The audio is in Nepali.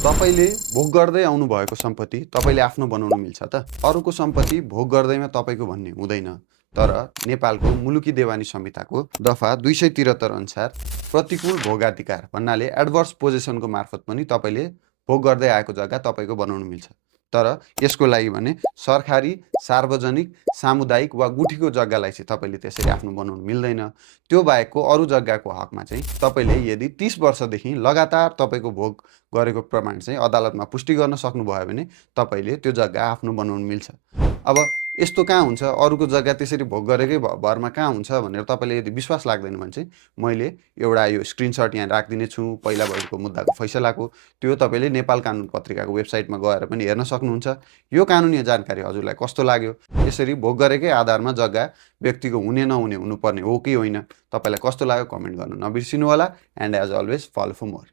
तपाईले भोग गर्दै आउनु भएको सम्पत्ति तपाईले आफ्नो बनाउन मिल्छ त? अरूको सम्पत्ति भोग गर्दैमा तपाईको भन्ने हुँदैन। तर नेपालको मुलुकी देवानी संहिताको दफा 273 अनुसार प्रतिकूल भोगाधिकार भन्नाले एडभर्स पोजेसनको मार्फत पनि तपाईले भोग गर्दै आएको जग्गा तपाईको बनाउन मिल्छ। तर यसको लागि भने सरकारी, सार्वजनिक, सामुदायिक वा गुठीको जग्गालाई चाहिँ तपाईले त्यसरी आफ्नो बनाउन मिल्दैन। त्यो बाहेकको अरू जग्गाको हकमा चाहिँ तपाईले यदि 30 वर्षदेखि लगातार तपाईको भोग गरेको प्रमाण चाहिँ अदालतमा पुष्टि गर्न सक्नुभयो भने तपाईले त्यो जग्गा आफ्नो बनाउन मिल्छ। अब यस्तो कहाँ हुन्छ, अरूको जग्गा त्यसरी भोग गरेकै भरमा कहाँ हुन्छ भनेर तपाईले यदि विश्वास लाग्दैन भने चाहिँ मैले एउटा यो स्क्रिनसट यहाँ राखिदिने छु पहिला भएको मुद्दाको फैसलाको। त्यो तपाईले नेपाल कानुन पत्रिकाको वेबसाइटमा गएर पनि हेर्न सक्नुहुन्छ। यो कानुनी जानकारी हजुरलाई कस्तो लाग्यो? यसरी भोग गरेकै आधारमा जग्गा व्यक्तिको हुने नहुने हुनुपर्ने हो कि होइन? तपाईलाई कस्तो लाग्यो कमेन्ट गर्न नबिर्सिनु होला। And as always follow for more.